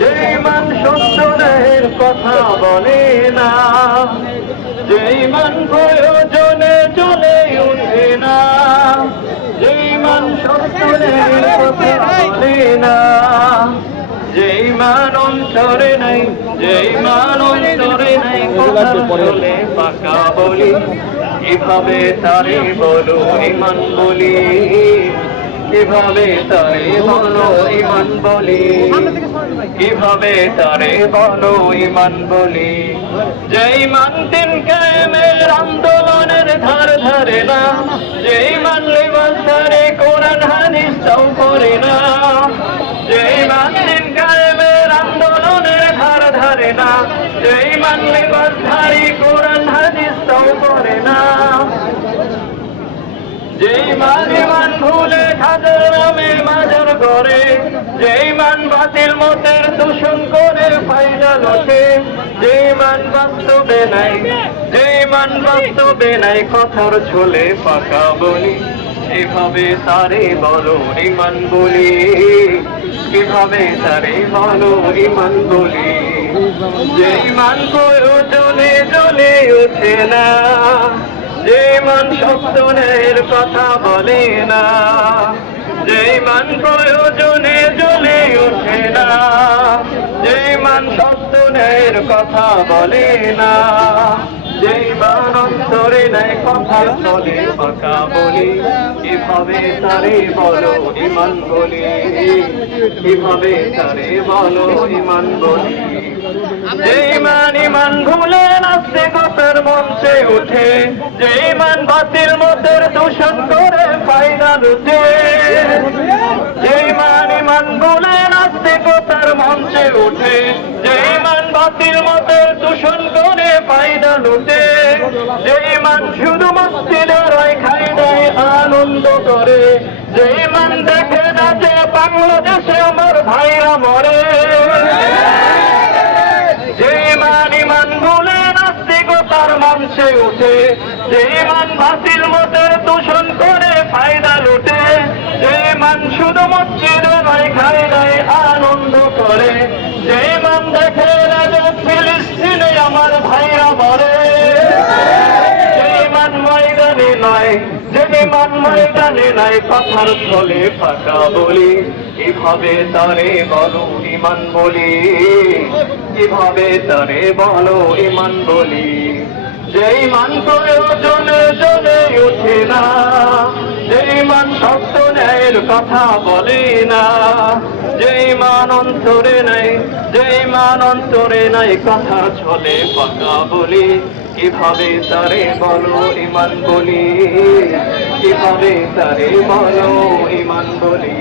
যে ইমান সত্য ন্যায়ের কথা বলে না, যে ইমান প্রয়োজনে চলে ওঠে না, যে ইমান সত্য ন্যায়ের কথা বলে না, যে ইমান অন্তরে নাই, যে ইমান অন্তরে নাই, কথা বলে পাকা বলি, কিভাবে তারে বলো ইমান বলি, কিভাবে তারে বলো ইমান বলি, কিভাবে তারে বলো ইমান বলি। যে ইমান দিন কায়েমের আন্দোলনের ধার ধারে না, যে ইমান লিবাস ধারে কোরআন হাদিস তাও করে না, যে ইমান দিন কায়েমের আন্দোলনের ধার ধারে না, যে ইমান লিবাস ধারি কোরআন হাদিস তাও করে না, যে ইমান ইমান ভুলে খাদের নামে মাজার করে, যে ইমান বাতিল মতের দূষণ করে ফায়দা লোটে, যে ইমান বাস্তবে নাই, যে ইমান বাস্তবে নাই, কথার ছোলে পাকা বলি, এভাবে তারে বলো ইমান বলি, কিভাবে তারে বলো ইমান বলি। যে ইমান প্রয়োজনে জ্বলে ওঠে না, যে ইমান সত্য ন্যায়ের কথা বলে না, যে ইমান প্রয়োজনে জ্বলে ওঠে না, যে ইমান সত্য ন্যায়ের কথা বলে না, যে ইমান অন্তরে ন্যায় কথা চলে পাকা বলি, কিভাবে তারে বলো ইমান বলি, কিভাবে তারে বলো ইমান বলি। যে ইমান ইমান ভুলে নাস্তিকতার মঞ্চে উঠে, যে ইমান বাতিল মতের দূষণ করে ফায়দা লুটে, যে ইমান ইমান ভুলে নাস্তিকতার মঞ্চে উঠে, যে ইমান বাতিল মতের দূষণ করে ফায়দা লুটে, যে ইমান শুধু মসজিদের খাই দেয় আনন্দ করে, যে ইমান দেখে না যে বাংলাদেশে আমার ভাইরা মরে, যে ইমান ইমান ভুলে নাস্তিকতার মঞ্চে উঠে, যে ইমান বাতিল মতের দূষণ করে ফায়দা লুটে, যে ইমান শুধু মসজিদে নয় খাই দেয় আনন্দ করে, যে ইমান দেখে না যে ফিলিস্তিনে আমার ভাইরা মরে, যে ইমান ময়দানে নয়, যে ইমান ময়দানে নাই, কথার ছলে ফাঁকা বলি, কিভাবে তারে বলো ইমান বলি, কিভাবে তারে বলো ইমান বলি। যে ইমান প্রয়োজনে জ্বলে ওঠে না, যে ইমান সত্য ন্যায়ের কথা বলে না, যে ইমান অন্তরে নাই, যে ইমান অন্তরে নাই, কথা চলে পাকা বলি, কিভাবে তারে বলো ইমান বলি, কিভাবে তারে বলো ইমান বলি।